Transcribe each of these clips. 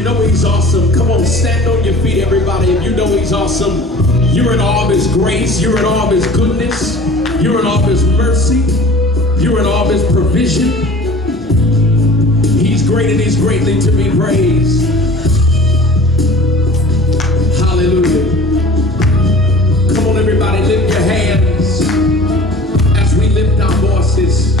you know he's awesome, come on, stand on your feet, everybody. If you know he's awesome, you're in awe of his grace, you're in awe of his goodness, you're in awe of his mercy, you're in awe of his provision. He's great and he's greatly to be praised. Hallelujah. Come on, everybody, lift your hands as we lift our voices.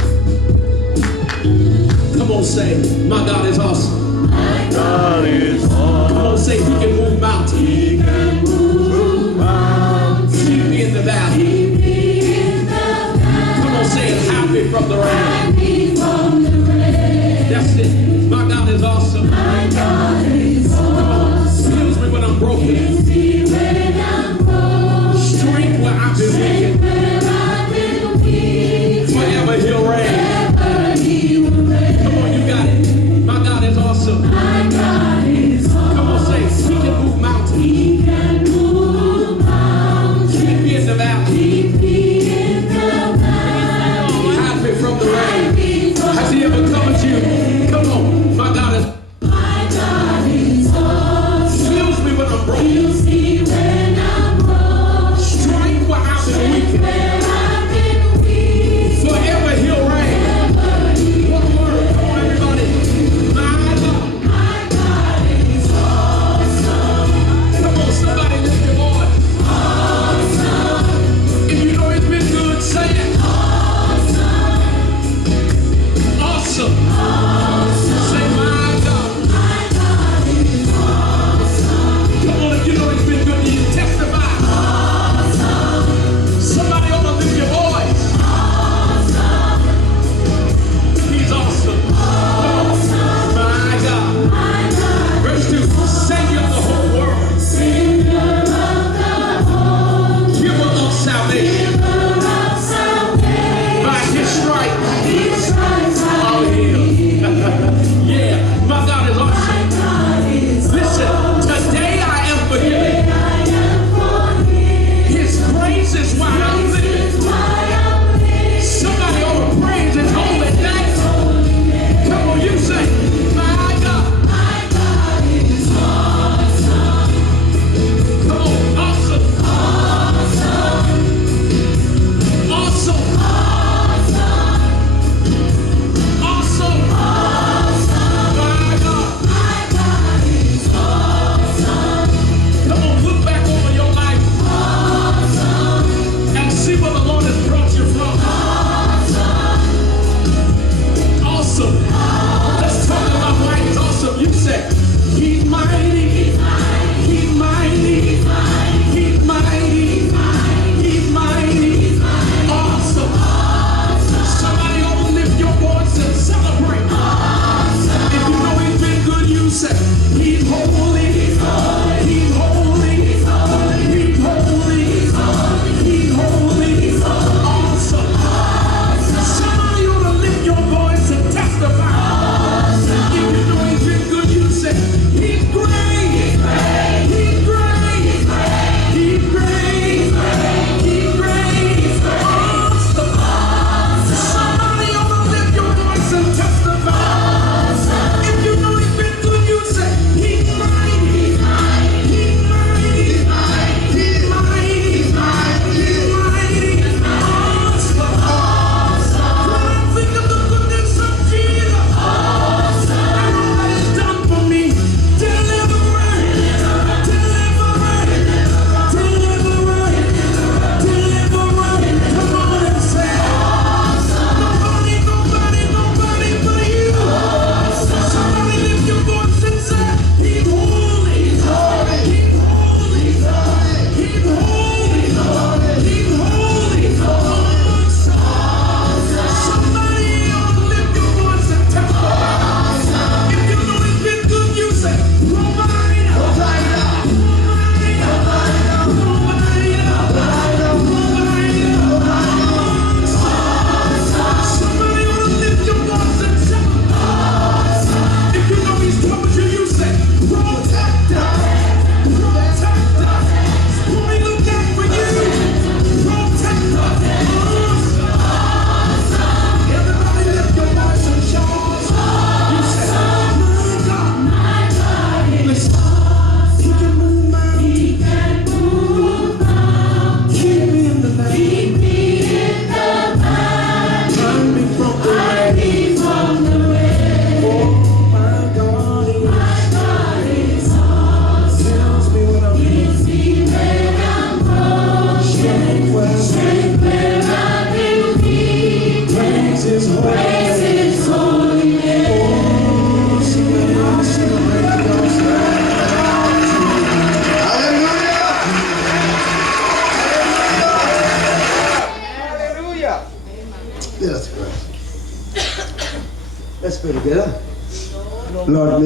Come on, say, my God is awesome. My God is awesome. Come on, say, he can move mountains. He can move mountains. Keep me in the valley. Keep me in the valley. Come on, say it, hide me from the rain. Hide me from the rain. That's it. My God is awesome. My God is awesome. Heals me when I'm broken. Heals me when I'm broken. Strength where I've been weak. Where I've been weak. Forever he'll reign. Forever he will reign. Come on, you got it. My God is awesome. My God is awesome. Come on, say, he can move mountains. He can move mountains. Keep me in the valley. Keep me in the valley. Hide me from the rain. Hide me from Has he ever covered you? Come on, my God is My God is awesome. heals me when I'm broken. Heals me when I'm broken. Strength where I've been weak. Where I've been weak. Forever he'll reign. Forever he One word, come on, everybody. My God. My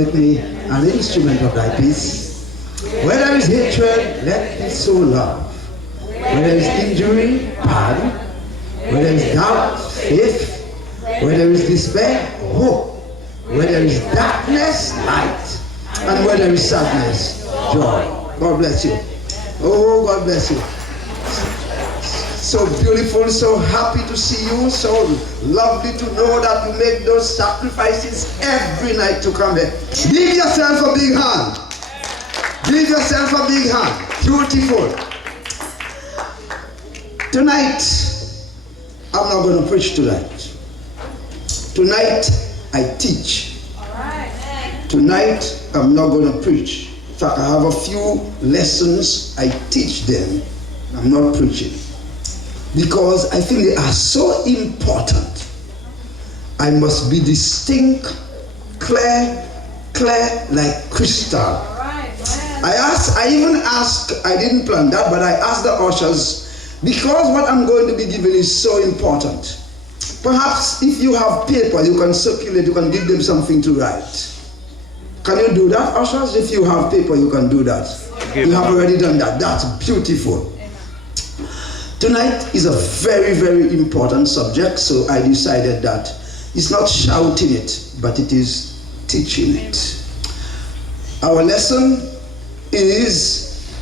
make me an instrument of thy peace. Where there is hatred, let me sow love. Where there is injury, pardon. Where there is doubt, faith. Where there is despair, hope. Where there is darkness, light. And where there is sadness, joy. God bless you. Oh, God bless you. So beautiful, so happy to see you, so lovely to know that you make those sacrifices every night to come here. Give yourself a big hand. Give yourself a big hand. Beautiful. Tonight, I'm not going to preach tonight. Tonight, I teach. Tonight, I'm not going to preach. In fact, I have a few lessons. I teach them. I'm not preaching. Because I think they are so important. I must be distinct, clear like crystal. I even asked, I didn't plan that, but I asked the ushers, because what I'm going to be giving is so important. Perhaps if you have paper, you can circulate, you can give them something to write. Can you do that, ushers? If you have paper, you can do that. You have already done that. That's beautiful. Tonight is a very, very important subject, so I decided that it's not shouting it, but it is teaching it. Our lesson is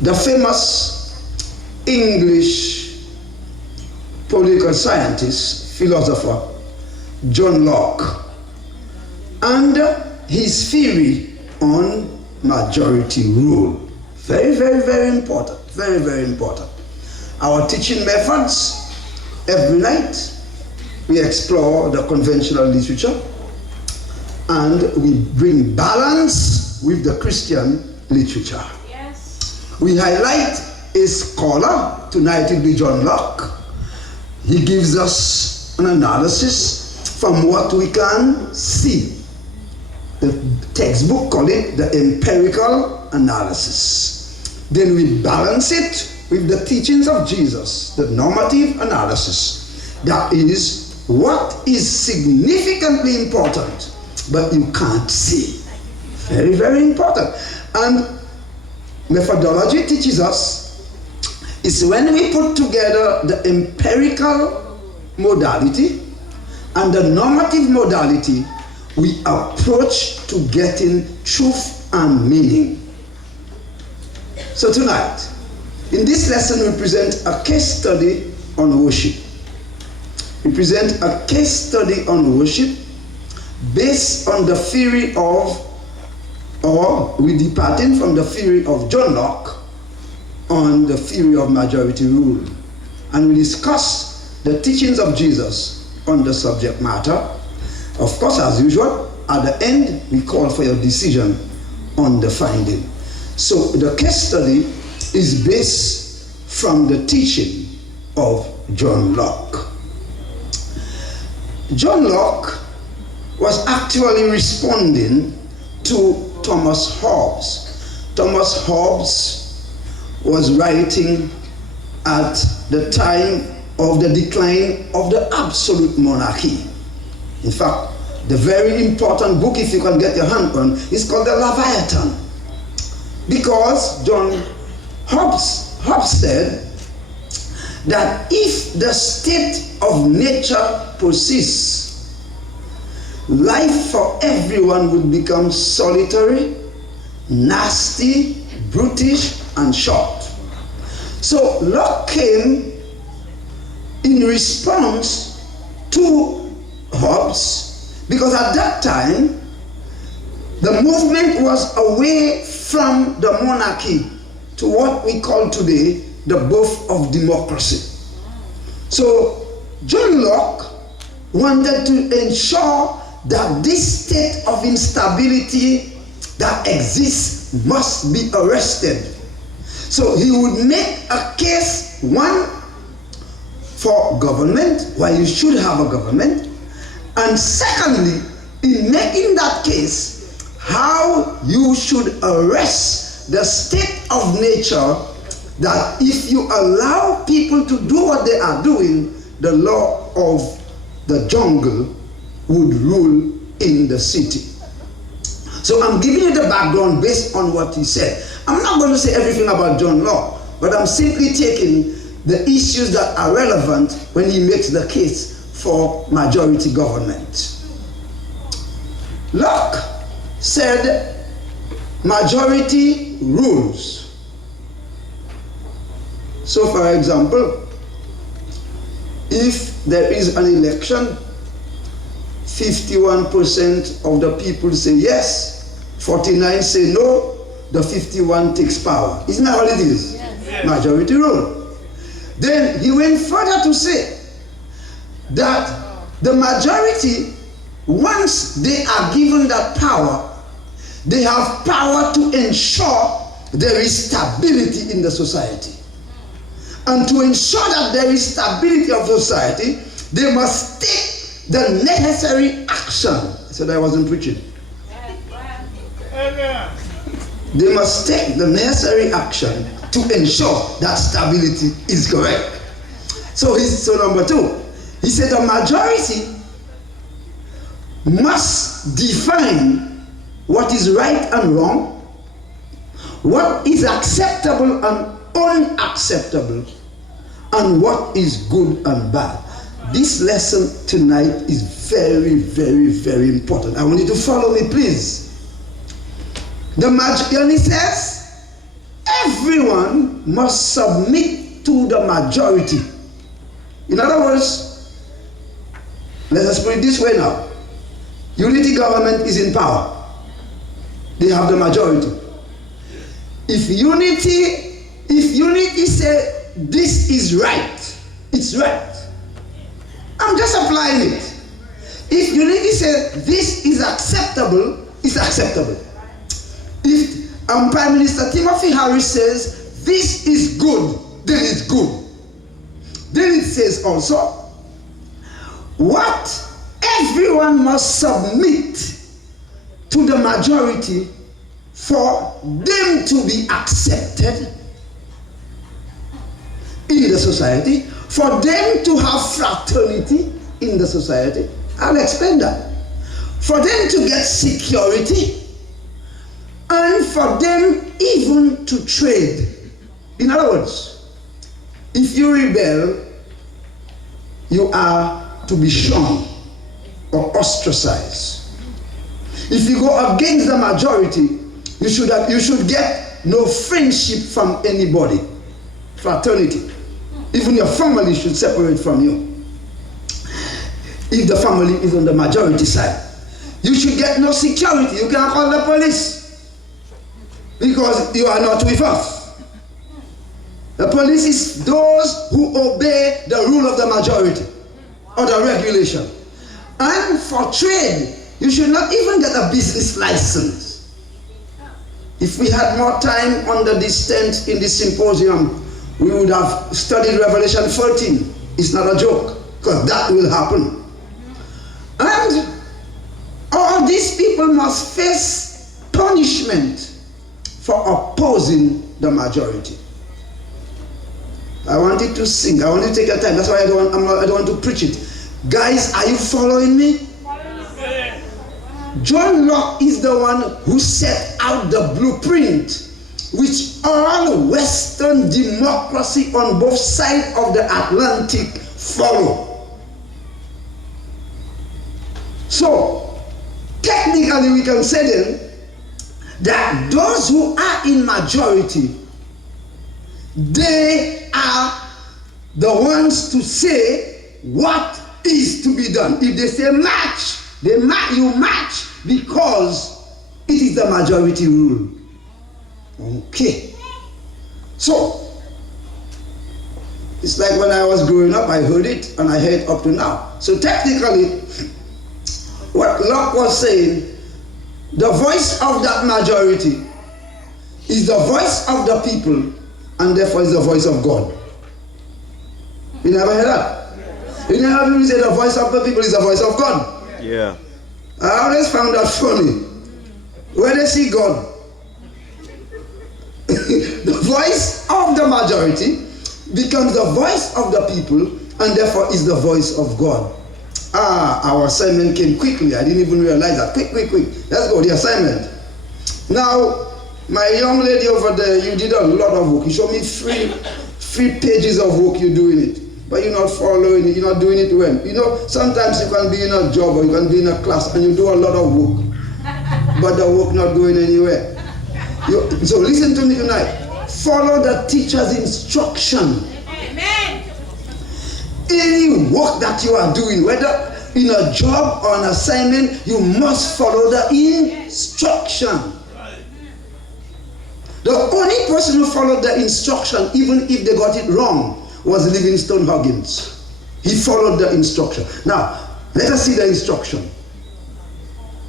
the famous English political scientist, philosopher, John Locke, and his theory on majority rule. Very, very, very important. Very, very important. Our teaching methods, every night, we explore the conventional literature and we bring balance with the Christian literature. Yes. We highlight a scholar, tonight it will be John Locke. He gives us an analysis from what we can see. The textbook call it the empirical analysis. Then we balance it with the teachings of Jesus, the normative analysis. That is, what is significantly important, but you can't see. Very, very important. And methodology teaches us is when we put together the empirical modality and the normative modality, we approach to getting truth and meaning. So tonight, in this lesson, we present a case study on worship. We present a case study on worship based on the theory of, or we departing from the theory of John Locke on the theory of majority rule. And we discuss the teachings of Jesus on the subject matter. Of course, as usual, at the end, we call for your decision on the finding. So the case study is based from the teaching of John Locke. John Locke was actually responding to Thomas Hobbes. Thomas Hobbes was writing at the time of the decline of the absolute monarchy. In fact, the very important book, if you can get your hand on, is called the Leviathan. Because John Hobbes said that if the state of nature persists, life for everyone would become solitary, nasty, brutish, and short. So Locke came in response to Hobbes, because at that time the movement was away from the monarchy to what we call today the birth of democracy. So John Locke wanted to ensure that this state of instability that exists must be arrested. So he would make a case, one, for government, why you should have a government, and secondly, in making that case, how you should arrest the state of nature, that if you allow people to do what they are doing, the law of the jungle would rule in the city. So I'm giving you the background based on what he said. I'm not going to say everything about John Locke, but I'm simply taking the issues that are relevant when he makes the case for majority government. Locke said majority rules. So for example, if there is an election, 51% of the people say yes, 49 say no, the 51 takes power. Isn't that what it is? Yes. Majority rule. Then he went further to say that the majority, once they are given that power, they have power to ensure there is stability in the society. And to ensure that there is stability of society, they must take the necessary action. I said I wasn't preaching. They must take the necessary action to ensure that stability is correct. So number 2, he said the majority must define what is right and wrong, what is acceptable and unacceptable, and what is good and bad. This lesson tonight is very, very, very important. I want you to follow me, please. And he says, everyone must submit to the majority. In other words, let us put it this way now. Unity government is in power. They have the majority. If unity say this is right, it's right. I'm just applying it. If unity says this is acceptable, it's acceptable. If Prime Minister Timothy Harris says this is good, then it's good. Then it says also what everyone must submit to the majority for them to be accepted in the society, for them to have fraternity in the society. I'll explain that. For them to get security, and for them even to trade. In other words, if you rebel, you are to be shunned or ostracized. If you go against the majority, you should get no friendship from anybody. Fraternity. Even your family should separate from you. If the family is on the majority side, you should get no security. You can't call the police because you are not with us. The police is those who obey the rule of the majority or the regulation. And for trade, you should not even get a business license. If we had more time under this tent in this symposium, we would have studied Revelation 14. It's not a joke, because that will happen. And all these people must face punishment for opposing the majority. I wanted to sing. I want to take a time. That's why I don't want to preach it. Guys, are you following me? John Locke is the one who set out the blueprint which all Western democracy on both sides of the Atlantic follow. So, technically we can say then that those who are in majority, they are the ones to say what is to be done. If they say match, you match because it is the majority rule. Okay. So, it's like when I was growing up, I heard it and I heard it up to now. So technically, what Locke was saying, the voice of that majority is the voice of the people, and therefore is the voice of God. You never heard that? You never heard me say the voice of the people is the voice of God? Yeah. I always found that funny. Where they see God, the voice of the majority becomes the voice of the people, and therefore is the voice of God. Our assignment came quickly. I didn't even realize that. Quick. Let's go, the assignment. Now, my young lady over there, you did a lot of work. You showed me three pages of work you're doing it. But you're not following it, you're not doing it well. You know, sometimes you can be in a job or you can be in a class and you do a lot of work. But the work not going anywhere. So listen to me tonight. Follow the teacher's instruction. Amen. Any work that you are doing, whether in a job or an assignment, you must follow the instruction. The only person who followed the instruction, even if they got it wrong, was Livingstone Huggins. He followed the instruction. Now, let us see the instruction.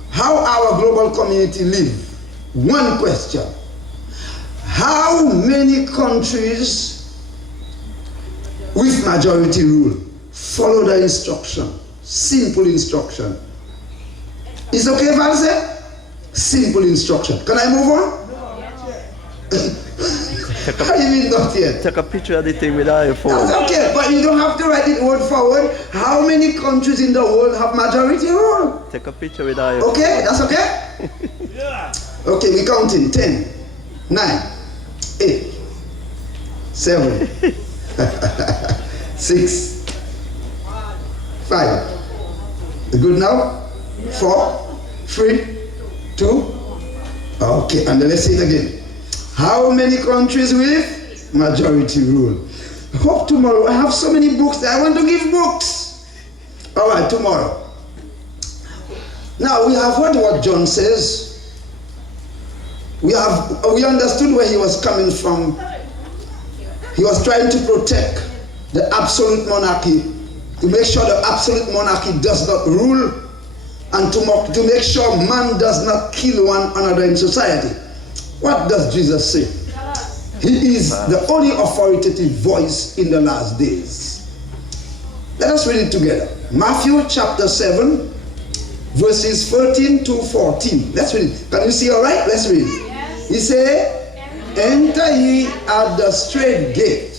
How our global community live. One question. How many countries with majority rule follow the instruction? Simple instruction. Is it okay, Valse? Simple instruction. Can I move on? How do you mean not yet? Take a picture of the thing with your phone. That's okay, but you don't have to write it word for word. How many countries in the world have majority rule? Take a picture with your phone. Okay, that's okay? Okay, we counting. 10, 9, 8, 7, 6, 5. Good now? 4, 3, 2. Okay, and then let's say it again. How many countries with majority rule? I hope tomorrow. I have so many books. I want to give books. All right, tomorrow. Now we have heard what John says. We understood where he was coming from. He was trying to protect the absolute monarchy, to make sure the absolute monarchy does not rule, and to make sure man does not kill one another in society. What does Jesus say? He is the only authoritative voice in the last days. Let us read it together. Matthew chapter 7, verses 13 to 14. Let's read it. Can you see all right? Let's read it. Yes. He said, enter ye at the straight gate,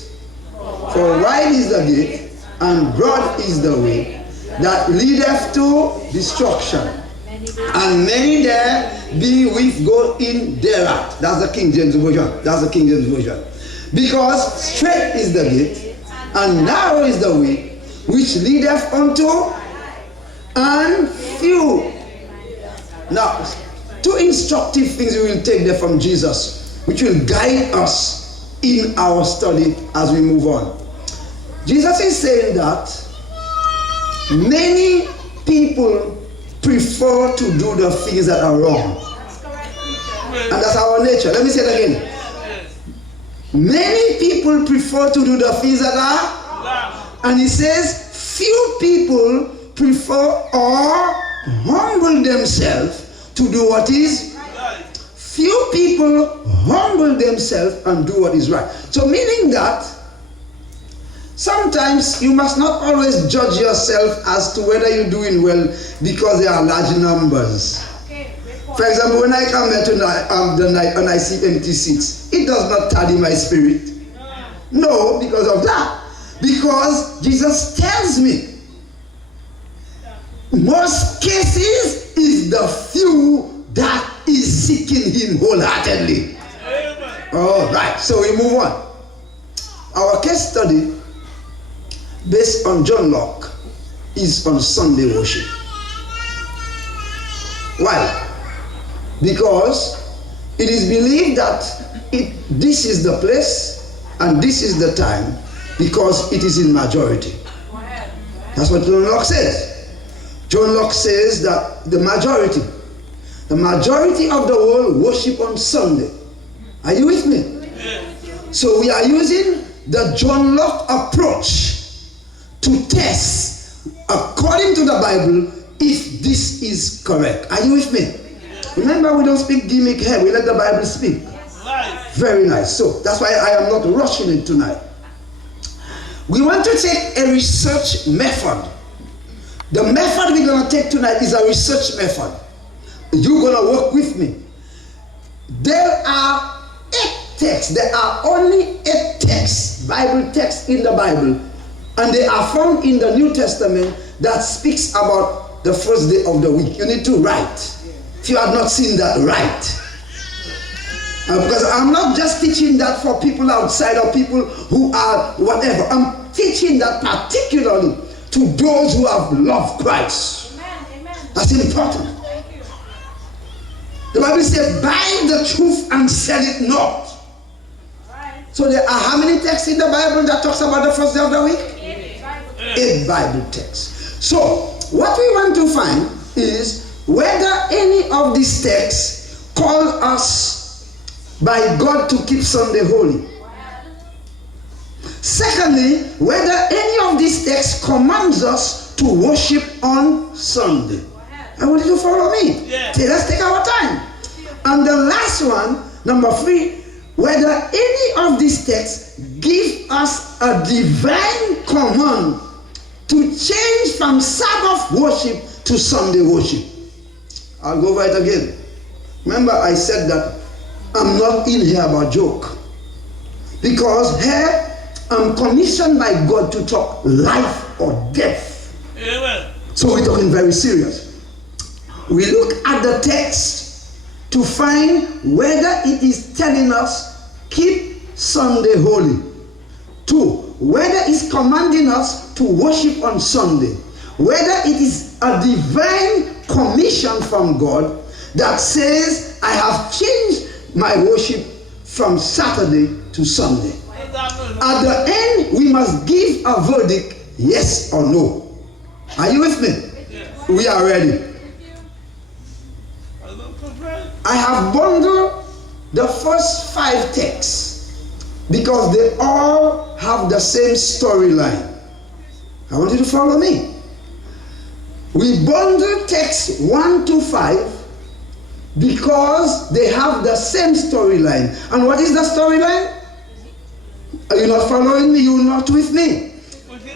for wide is the gate, and broad is the way that leadeth to destruction, and many there be with go in thereat. That's the King James Version. That's the King James Version. Because straight is the gate, and narrow is the way, which leadeth unto, and few. Now, two instructive things we will take there from Jesus, which will guide us in our study as we move on. Jesus is saying that many people prefer to do the things that are wrong. And that's our nature. Let me say it again. Many people prefer to do the things that are, and he says few people prefer or humble themselves to do what is. Few people humble themselves and do what is right. So meaning that sometimes you must not always judge yourself as to whether you're doing well because there are large numbers. For example, when I come here tonight, the night and I see empty seats, it does not tardy my spirit. No, because of that. Because Jesus tells me, most cases is the few that is seeking him wholeheartedly. All right, so we move on. Our case study, based on John Locke, is on Sunday worship. Why? Because it is believed that this is the place and this is the time because it is in majority. That's what John Locke says. John Locke says that the majority of the world worship on Sunday. Are you with me? So we are using the John Locke approach to test, according to the Bible, if this is correct. Are you with me? Remember, we don't speak gimmick here. We let the Bible speak. Very nice. So that's why I am not rushing it tonight. We want to take a research method. The method we're going to take tonight is a research method. You're going to work with me. There are 8 texts. There are only 8 texts, Bible texts in the Bible. And they are found in the New Testament that speaks about the first day of the week. You need to write. If you have not seen that, write. Because I'm not just teaching that for people outside or people who are whatever. I'm teaching that particularly to those who have loved Christ. Amen. That's important. The Bible says, bind the truth and sell it not. Right. So there are how many texts in the Bible that talks about the first day of the week? 8 Bible texts. So what we want to find is whether any of these texts call us by God to keep Sunday holy. Secondly, whether any of these texts commands us to worship on Sunday. I want you to follow me. Yeah. Okay, let's take our time. And the last one, number 3, whether any of these texts give us a divine command to change from Sabbath worship to Sunday worship. I'll go over it again. Remember I said that I'm not in here about joke. Because here I'm commissioned by God to talk life or death. Amen. So we're talking very serious. We look at the text to find whether it is telling us keep Sunday holy. 2, whether it's commanding us to worship on Sunday. Whether it is a divine commission from God that says I have changed my worship from Saturday to Sunday. At the end, we must give a verdict, yes or no. Are you with me? We are ready. I have bundled the first 5 texts because they all have the same storyline. I want you to follow me. We bundle texts 1 to 5 because they have the same storyline. And what is the storyline? Are you not following me? You're not with me.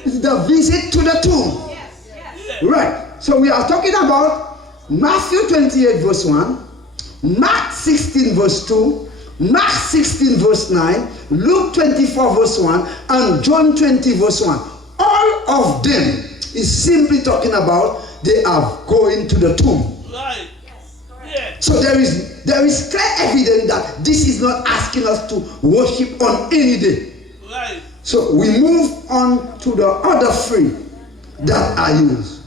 It's the visit to the tomb. Yes. Right. So we are talking about Matthew 28 verse 1, Mark 16 verse 2, Mark 16 verse 9, Luke 24 verse 1, and John 20 verse 1. All of them is simply talking about they are going to the tomb. Right. Yeah. So there is clear evidence that this is not asking us to worship on any day. Right. So we move on to the other 3 that are used.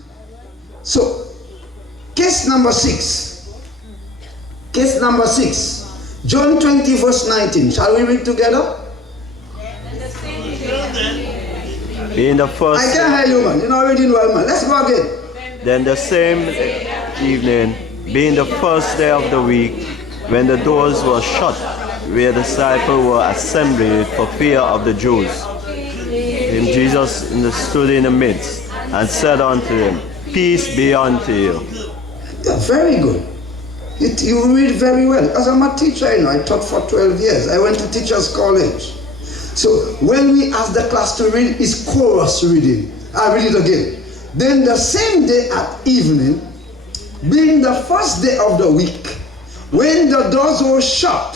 So case number 6. Case number 6. John 20 verse 19. Shall we read together? Being the first, I can't hear you, man. You're not reading well, man. Let's go again. then the same evening, being the first day of the week, when the doors were shut, where the disciples were assembled for fear of the Jews, and Jesus stood in the midst and said unto them, Peace be unto you. Yeah, very good. You read very well. As I'm a teacher, I taught for 12 years. I went to teachers' college. So when we ask the class to read, it's chorus reading. I read it again. Then the same day at evening, being the first day of the week, when the doors were shut,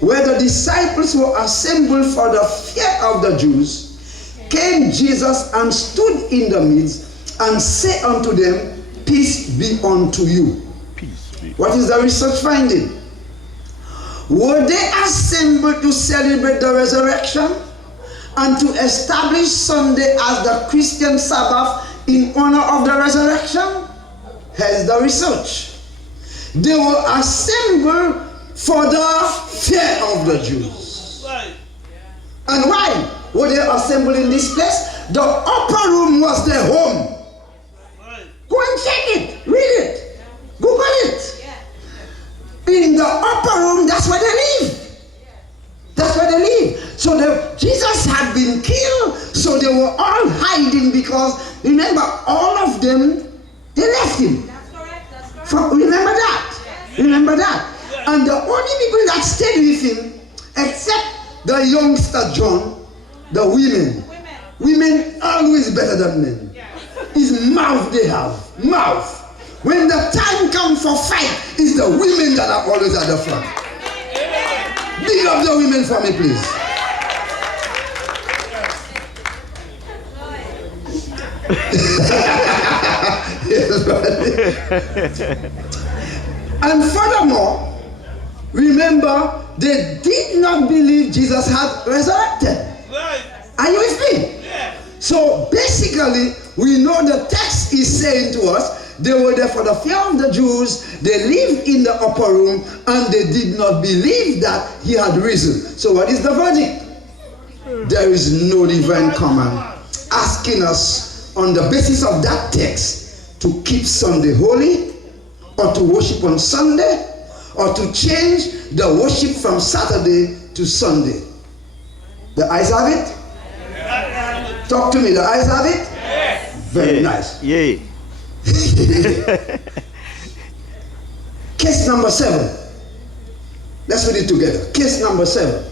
where the disciples were assembled for the fear of the Jews, came Jesus and stood in the midst and said unto them, Peace be unto you. What is the research finding? Were they assembled to celebrate the resurrection and to establish Sunday as the Christian Sabbath in honor of the resurrection? Here's the research. They were assembled for the fear of the Jews. Right. And why were they assembled in this place? The upper room was their home. Right. Go and check it, read it, Google it. In the upper room, that's where they live. That's where they live. So Jesus had been killed, so they were all hiding because, remember, all of them, they left him. That's correct. Remember that? Remember that? And the only people that stayed with him, except the youngster John, the women. Women always better than men. His mouth they have. Mouth. When the time comes for fight, it's the women that are always at the front. Big up the women for me, please. And furthermore, remember, they did not believe Jesus had resurrected. Right. Are you with me? Yeah. So basically, we know the text is saying to us, they were there for the fear of the Jews, they lived in the upper room, and they did not believe that he had risen. So what is the verdict? There is no divine command asking us on the basis of that text to keep Sunday holy, or to worship on Sunday, or to change the worship from Saturday to Sunday. The eyes have it? Talk to me, the eyes have it? Very nice. Yay. Case number 7. Let's read it together. Case number 7.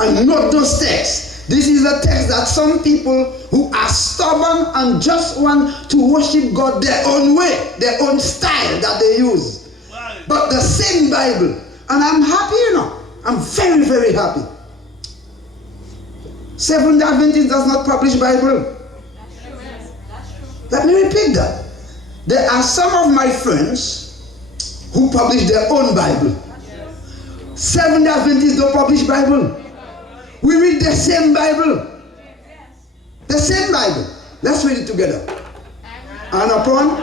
And note those texts. This is a text that some people who are stubborn and just want to worship God their own way, their own style that they use. But the same Bible. And I'm happy, you know. I'm very, very happy. Seventh-day Adventist does not publish Bible. Let me repeat that. There are some of my friends who publish their own Bible. Seventh-day Adventists don't publish Bible. We read the same Bible. The same Bible. Let's read it together. And upon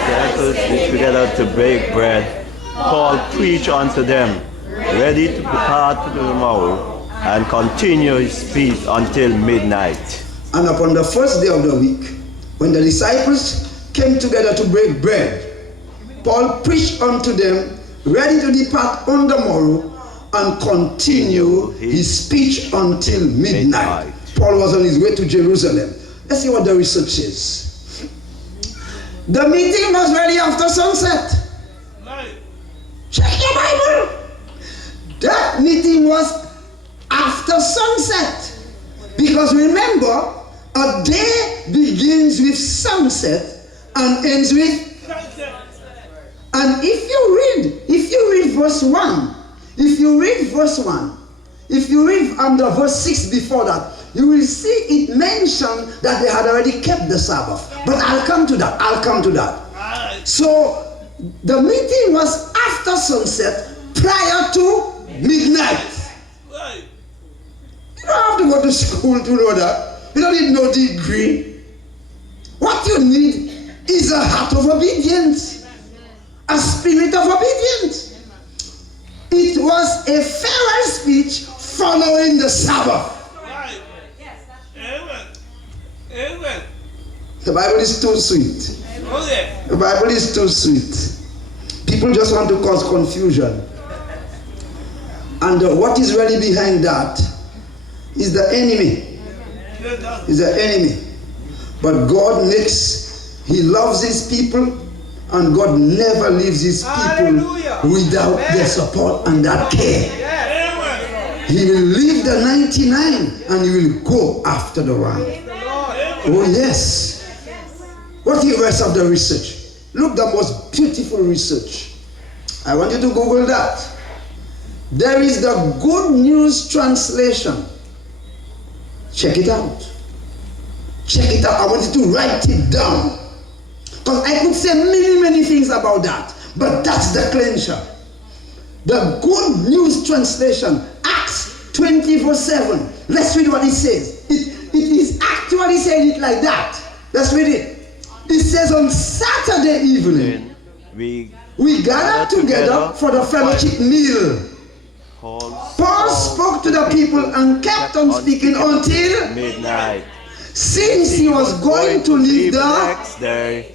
Disciples meet together to break bread. Paul preached unto them, ready to depart to the tomorrow, and continue his speech until midnight. And upon the first day of the week, when the disciples came together to break bread, Paul preached unto them, ready to depart on the morrow, and continue his speech until midnight. Paul was on his way to Jerusalem. Let's see what the research says. The meeting was ready after sunset. Check your Bible. That meeting was after sunset. Because remember, a day begins with sunset and ends with. And if you read verse 1, if you read verse 1, if you read under verse 6 before that, you will see it mentioned that they had already kept the Sabbath. But I'll come to that. So the meeting was after sunset, prior to midnight. You don't have to go to school to know that. You don't need no degree. What you need is a heart of obedience, a spirit of obedience. It was a farewell speech following the Sabbath. Amen. The Bible is too sweet. The Bible is too sweet. People just want to cause confusion. And what is really behind that is the enemy. But God he loves his people, and God never leaves his people without their support and that care. He will leave the 99 and he will go after the one. Oh yes. What's the rest of the research? Look, the most beautiful research. I want you to Google that. There is the Good News Translation. Check it out. Check it out. I want you to write it down. Because I could say many things about that. But that's the clincher. The Good News Translation, Acts 20 verse 7. Let's read what it says. It is actually saying it like that. Let's read it. It says, on Saturday evening, we gathered together for the fellowship meal. Paul spoke to the people and kept on speaking until midnight. Since he was going to leave the next day.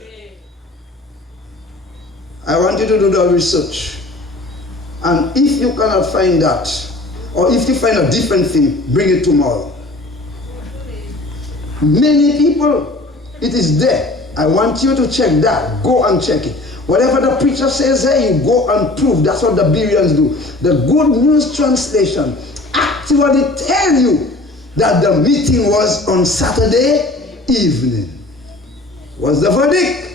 I want you to do the research. And if you cannot find that, or if you find a different thing, bring it tomorrow. Many people, it is there. I want you to check that. Go and check it. Whatever the preacher says here, you go and prove. That's what the Bereans do. The Good News Translation actually tell you that the meeting was on Saturday evening. What's the verdict?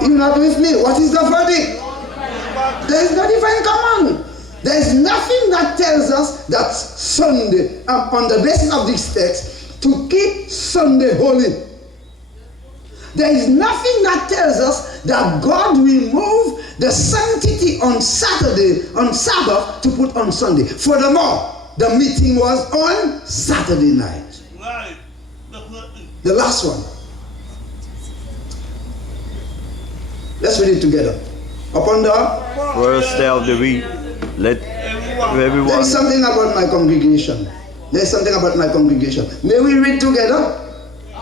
You're not with me. What is the verdict? There is no divine command. There is nothing that tells us that Sunday, on the basis of this text, to keep Sunday holy. There is nothing that tells us that God removed the sanctity on Saturday, on Sabbath, to put on Sunday. Furthermore, the meeting was on Saturday night. Right. The last one. Let's read it together. Upon the First day of the week, let there everyone. is something about my congregation. There's something about my congregation. May we read together?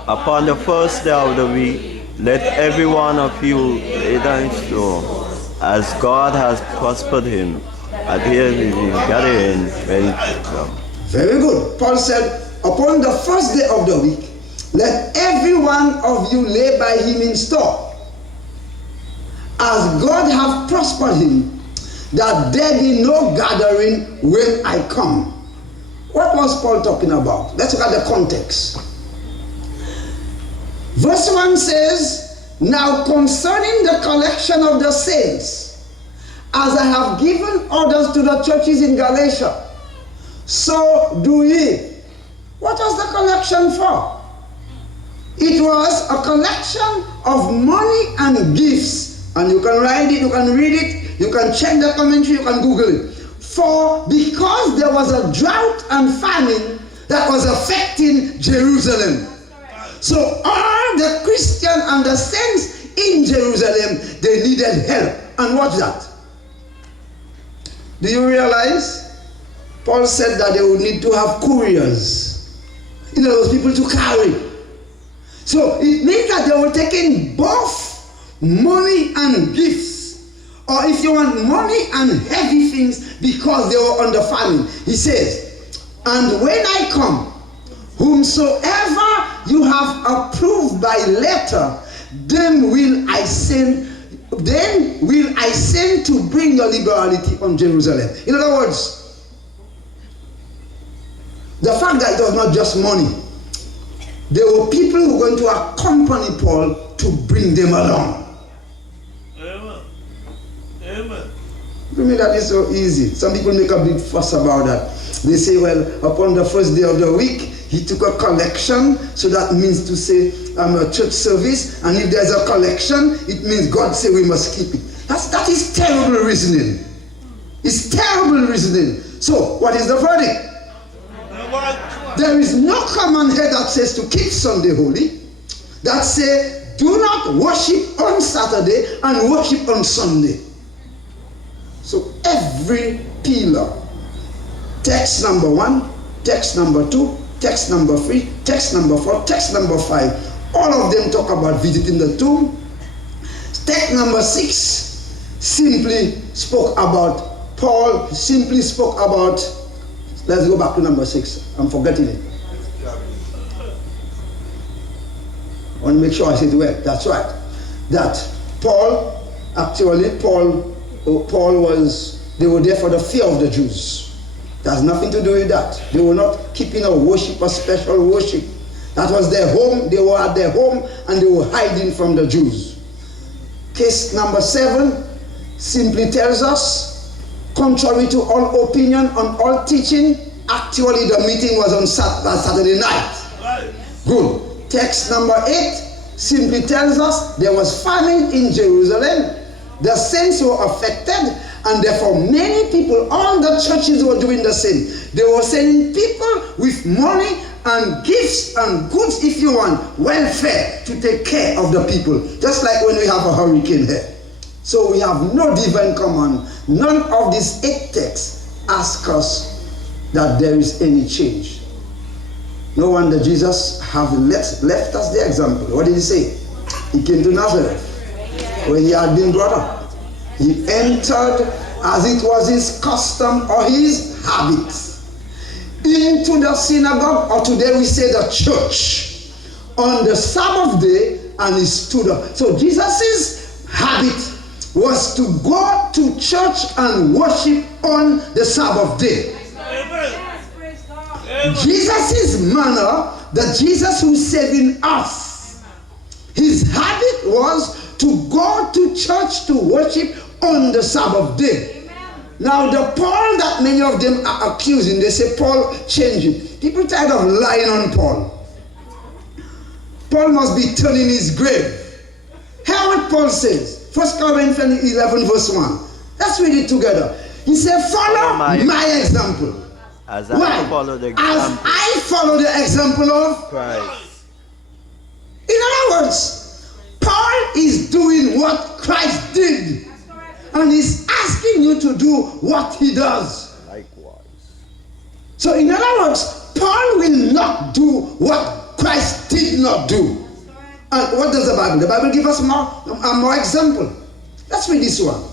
Upon the first day of the week, let every one of you lay down his store, as God has prospered him. At here we will gather in when it comes. Very good. Paul said, upon the first day of the week, let every one of you lay by him in store, as God hath prospered him, that there be no gathering when I come. What was Paul talking about? Let's look at the context. Verse 1 says, now concerning the collection of the saints, as I have given orders to the churches in Galatia, so do ye. What was the collection for? It was a collection of money and gifts. And you can write it, you can read it, you can check the commentary, you can Google it. For because there was a drought and famine that was affecting Jerusalem. So all the Christians and the saints in Jerusalem, they needed help. And watch that. Do you realize? Paul said that they would need to have couriers. You know, those people to carry. So it means that they were taking both money and gifts. Or if you want, money and heavy things, because they were under famine. He says, and when I come, whomsoever you have approved by letter, then will I send to bring your liberality on Jerusalem. In other words, the fact that it was not just money, there were people who were going to accompany Paul to bring them along. Amen. Amen. To me, that is so easy. Some people make a big fuss about that. They say, well, upon the first day of the week, he took a collection, so that means to say a church service, and if there's a collection, it means God say we must keep it. That is terrible reasoning. It's terrible reasoning. So, what is the verdict? There is no common head that says to keep Sunday holy, that say do not worship on Saturday and worship on Sunday. So every pillar, text number 1, text number 2, text number 3, text number 4, text number 5, all of them talk about visiting the tomb. Text number 6 simply spoke about, Paul simply spoke about, let's go back to number 6. I'm forgetting it. I want to make sure I say it well. That's right. That Paul was, they were there for the fear of the Jews. That has nothing to do with that. They were not keeping a worship, a special worship. That was their home. They were at their home and they were hiding from the Jews. Case number 7 simply tells us, contrary to all opinion on all teaching, actually the meeting was on Saturday night. Good. Text number 8 simply tells us there was famine in Jerusalem. The saints were affected, and therefore many people, all the churches were doing the same. They were sending people with money and gifts and goods, if you want, welfare, to take care of the people. Just like when we have a hurricane here. So we have no divine command. None of these 8 texts ask us that there is any change. No wonder Jesus have left us the example. What did he say? He came to Nazareth, where he had been brought up. He entered, as it was his custom or his habit, into the synagogue, or today we say the church, on the Sabbath day, and he stood up. So Jesus' habit was to go to church and worship on the Sabbath day. Jesus' manner, the Jesus who's saving us, his habit was to go to church to worship on the Sabbath day. Now the Paul that many of them are accusing, they say Paul changed it. People tired of lying on Paul. Paul must be turning his grave. Hear what Paul says. 1 Corinthians 11 verse 1. Let's read it together. He said, follow my example. As I follow the example. As I follow the example of Christ. In other words, Paul is doing what Christ did. And he's asking you to do what he does. Likewise. So in other words, Paul will not do what Christ did not do. And what does the Bible? The Bible gives us more example. Let's read this one.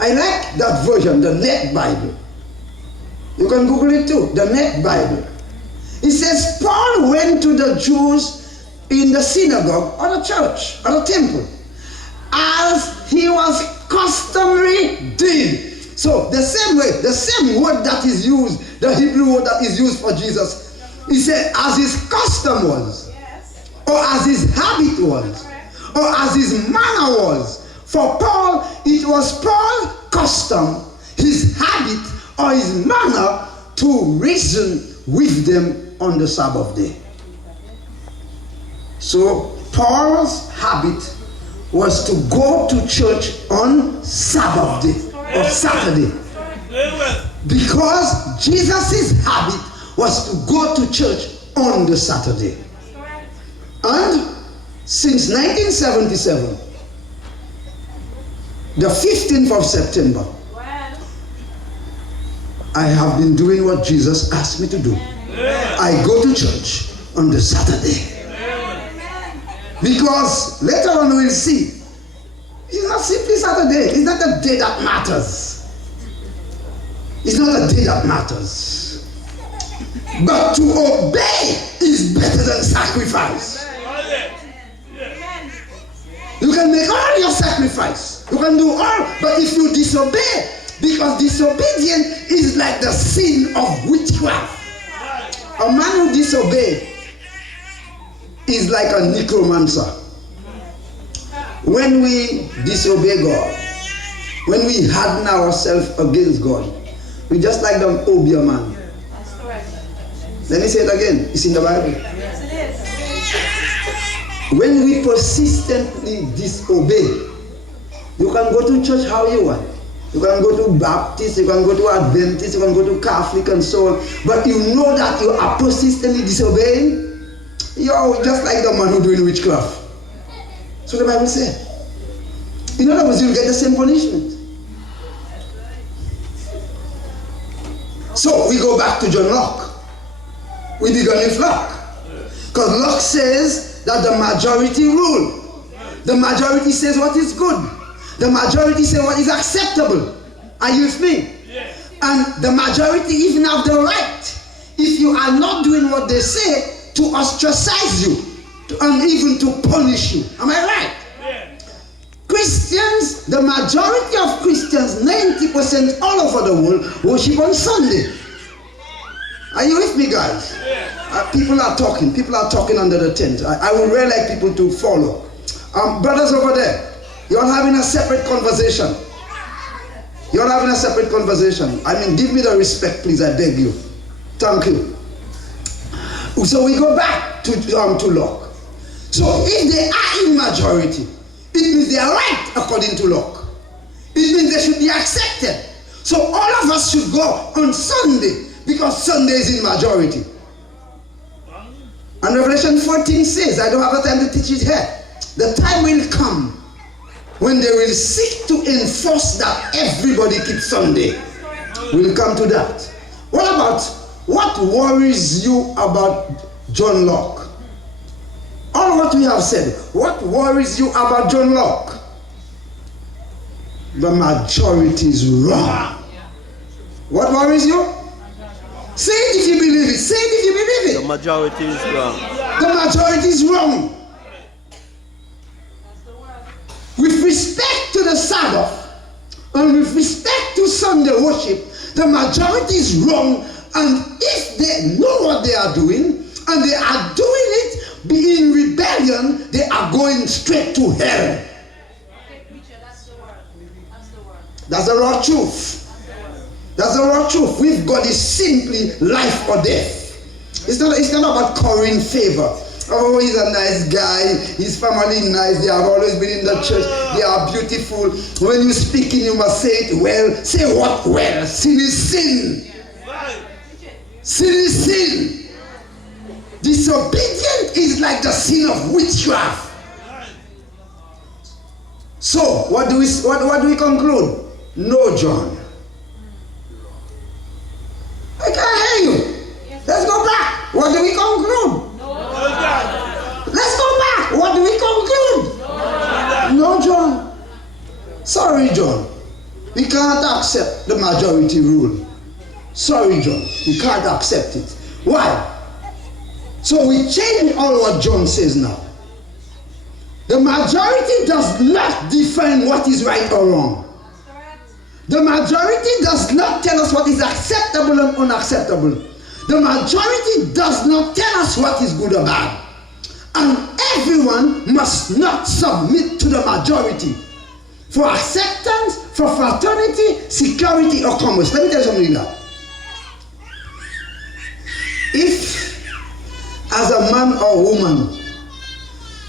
I like that version, the Net Bible. You can Google it too, the Net Bible. It says, Paul went to the Jews in the synagogue or the church or the temple, as he was customary did. So the same way, the same word that is used, the Hebrew word that is used for Jesus, he said, as his custom was, or as his habit was, or as his manner was. For Paul, it was Paul's custom, his habit, or his manner to reason with them on the Sabbath day. So Paul's habit was to go to church on Sabbath day or Saturday. Because Jesus' habit was to go to church on the Saturday. And since 1977, the 15th of September, I have been doing what Jesus asked me to do. I go to church on the Saturday. Because later on we'll see, it's not simply Saturday. It's not a day that matters. It's not a day that matters. But to obey is better than sacrifice. You can make all your sacrifice. You can do all, but if you disobey, because disobedience is like the sin of witchcraft. A man who disobeys is like a necromancer. When we disobey God, when we harden ourselves against God, we just like the Obia man. Let me say it again. It's in the Bible. Yes, it is. When we persistently disobey, you can go to church how you want. You can go to Baptist, you can go to Adventist, you can go to Catholic and so on. But you know that you are persistently disobeying, you're just like the man who's doing witchcraft. So the Bible says. In other words, you'll get the same punishment. So we go back to John Locke. We began with Locke. Because Locke says that the majority rule. The majority says what is good. The majority says what is acceptable. Are you with me? Yes. And the majority even have the right, if you are not doing what they say, to ostracize you and even to punish you. Am I right? Yes. Christians, the majority of Christians, 90% all over the world, worship on Sunday. Are you with me, guys? Yes. People are talking under the tent. I would really like people to follow. Brothers over there, you're having a separate conversation. You're having a separate conversation. I mean, give me the respect, please, I beg you. Thank you. So we go back to Locke. So if they are in majority, it means they are right according to Locke. It means they should be accepted. So all of us should go on Sunday because Sunday is in majority. And Revelation 14 says, I don't have the time to teach it here. The time will come when they will seek to enforce that everybody keeps Sunday. We'll come to that. What worries you about John Locke? All what we have said, what worries you about John Locke? The majority is wrong. What worries you? Say it if you believe it. Say it if you believe it. The majority is wrong. The majority is wrong. With respect to the Sabbath and with respect to Sunday worship, the majority is wrong. And if they know what they are doing and they are doing it be in rebellion, they are going straight to hell. That's the raw truth. That's the raw truth. With God is simply life or death. It's not about currying favor. Oh, he's a nice guy. His family nice. They have always been in the church. They are beautiful. When you speaking, you must say it well. Say what well? Sin is sin. Sin is sin. Disobedience is like the sin of witchcraft. So, what do we conclude? No, John. I can't hear you. Let's go back. What do we conclude? Let's go back. What do we conclude? No, John. Sorry, John. We can't accept the majority rule. Sorry, John. We can't accept it. Why? So we change all what John says now. The majority does not define what is right or wrong. The majority does not tell us what is acceptable and unacceptable. The majority does not tell us what is good or bad. And everyone must not submit to the majority for acceptance, for fraternity, security, or commerce. Let me tell you something like that. If, as a man or woman,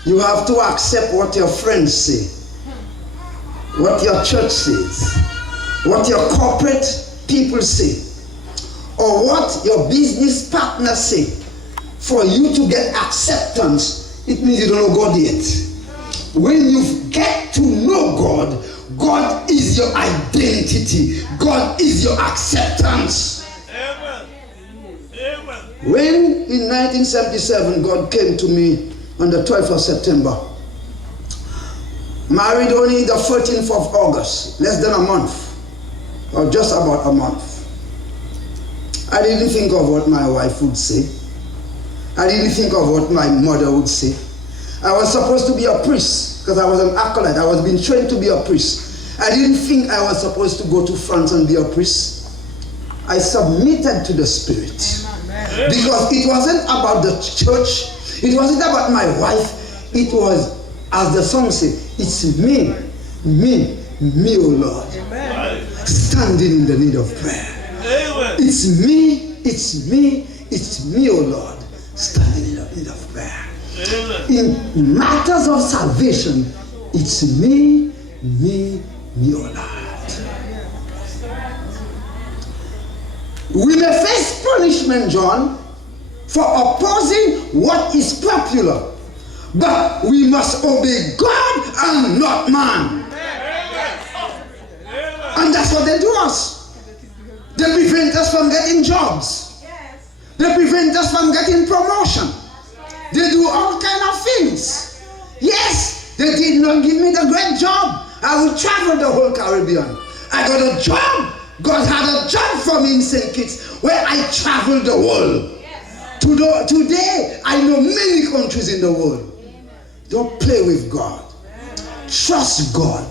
you have to accept what your friends say, what your church says, what your corporate people say, or what your business partners say, for you to get acceptance, it means you don't know God yet. When you get to know God, God is your identity. God is your acceptance. Amen. Amen. When in 1977 God came to me on the 12th of September, married only the 14th of August, less than a month, or just about a month. I didn't think of what my wife would say. I didn't think of what my mother would say. I was supposed to be a priest because I was an acolyte. I was being trained to be a priest. I didn't think I was supposed to go to France and be a priest. I submitted to the Spirit. Amen. Because it wasn't about the church. It wasn't about my wife. It was, as the song says, it's me, oh Lord, Amen. Standing in the need of prayer. Amen. It's me, oh Lord, standing in the need of prayer. Amen. In matters of salvation, it's me, oh Lord. We may face punishment, John, for opposing what is popular, but we must obey God and not man. And that's what they do us. They prevent us from getting jobs. They prevent us from getting promotion. They do all kind of things. Yes, they did not give me the great job. I would travel the whole Caribbean. I got a job. God had a job for me in St. Kitts where I traveled the world. Today, I know many countries in the world. Don't play with God. Trust God.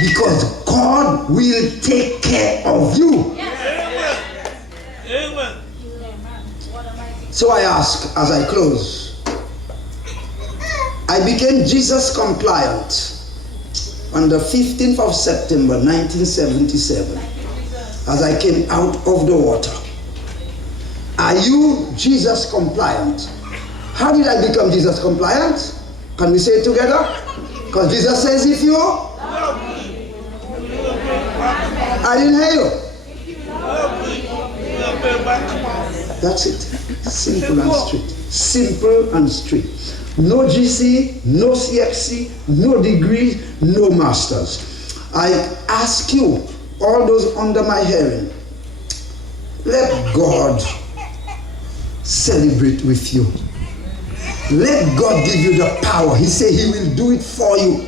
Because God will take care of you. Amen. So I ask as I close. I became Jesus compliant on the 15th of September 1977 as I came out of the water. Are you Jesus compliant? How did I become Jesus compliant? Can we say it together? Because Jesus says if you... I didn't hear you. That's it. Simple and straight. Simple and straight. No GC, no CXC, no degree, no masters. I ask you, all those under my hearing, let God celebrate with you. Let God give you the power. He said He will do it for you.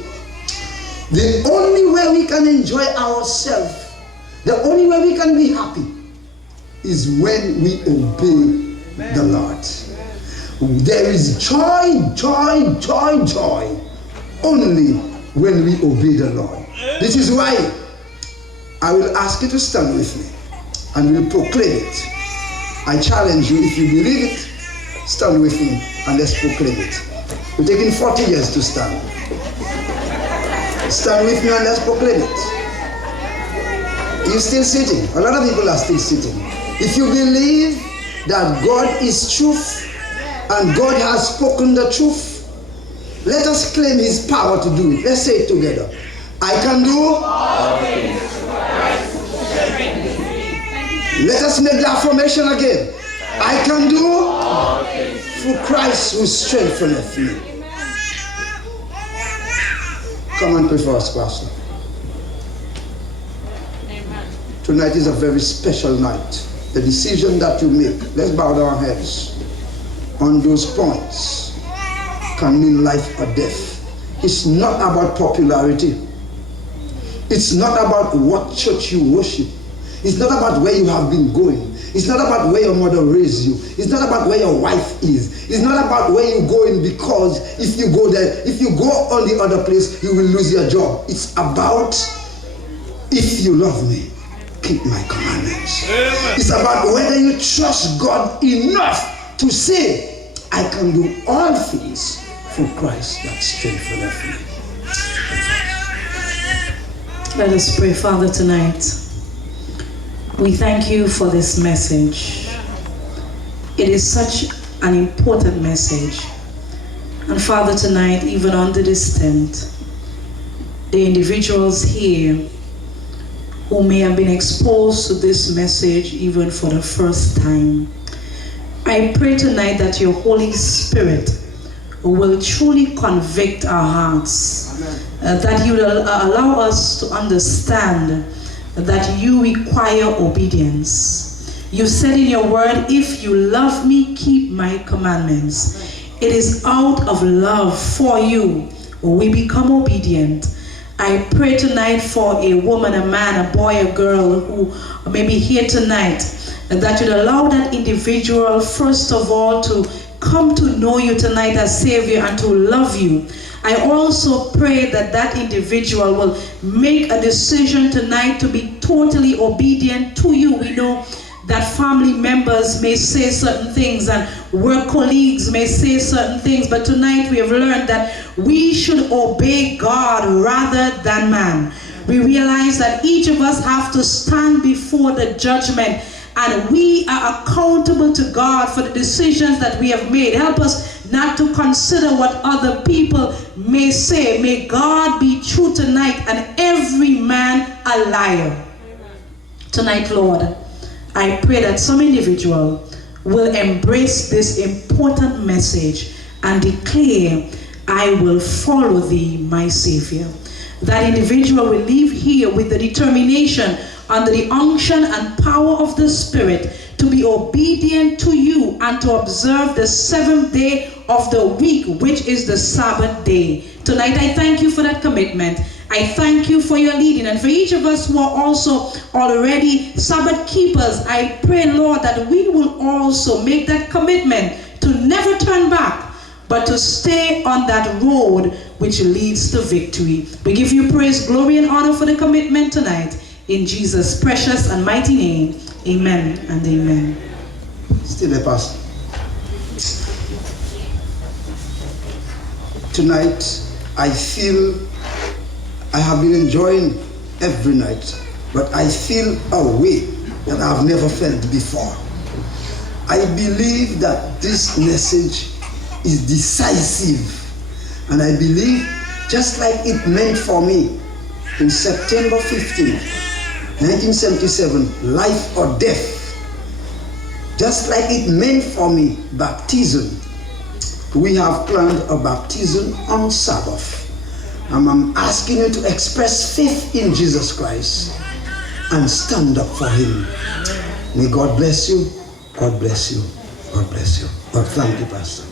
The only way we can enjoy ourselves, the only way we can be happy, is when we obey the Lord. There is joy only when we obey the Lord. This is why I will ask you to stand with me and we'll proclaim it. I challenge you, if you believe it, stand with me and let's proclaim it. We're taking 40 years to stand. Stand with me and let's proclaim it. You're still sitting. A lot of people are still sitting. If you believe that God is truth And God has spoken the truth. Let us claim his power to do it. Let's say it together. I can do all things. Let us make the affirmation again. I can do all things through Christ who strengtheneth me. Come and pray for us, Pastor. Tonight is a very special night. The decision that you make, let's bow our heads on those points, can mean life or death. It's not about popularity. It's not about what church you worship. It's not about where you have been going. It's not about where your mother raised you. It's not about where your wife is. It's not about where you're going, because if you go there, if you go on the other place, you will lose your job. It's about, if you love me, keep my commandments. Amen. It's about whether you trust God enough to say, I can do all things through Christ that strengtheneth me. Let us pray. Father, tonight we thank you for this message. It is such an important message. And Father, tonight, even under this tent, the individuals here who may have been exposed to this message even for the first time, I pray tonight that your Holy Spirit will truly convict our hearts, that you will allow us to understand that you require obedience. You said in your word, if you love me, keep my commandments. It is out of love for you we become obedient. I pray tonight for a woman, a man, a boy, a girl who may be here tonight, that you'd allow that individual, first of all, to come to know you tonight as Savior and to love you. I also pray that that individual will make a decision tonight to be totally obedient to you. We know that family members may say certain things and work colleagues may say certain things, but tonight we have learned that we should obey God rather than man. We realize that each of us have to stand before the judgment, and we are accountable to God for the decisions that we have made. Help us not to consider what other people may say. May God be true tonight and every man a liar. Tonight, Lord, I pray that some individual will embrace this important message and declare, I will follow thee, my Savior. That individual will leave here with the determination, under the unction and power of the Spirit, to be obedient to you and to observe the seventh day of the week, which is the Sabbath day. Tonight I thank you for that commitment. I thank you for your leading, and for each of us who are also already Sabbath keepers, I pray, Lord, that we will also make that commitment to never turn back, but to stay on that road which leads to victory. We give you praise, glory, and honor for the commitment tonight. In Jesus' precious and mighty name, amen and amen. Still a pastor. Tonight, I feel I have been enjoying every night, but I feel a way that I've never felt before. I believe that this message is decisive, and I believe, just like it meant for me in September 15th, 1977, life or death, just like it meant for me baptism, we have planned a baptism on Sabbath. And I'm asking you to express faith in Jesus Christ and stand up for him. May God bless you. God bless you. God bless you. God thank you, Pastor.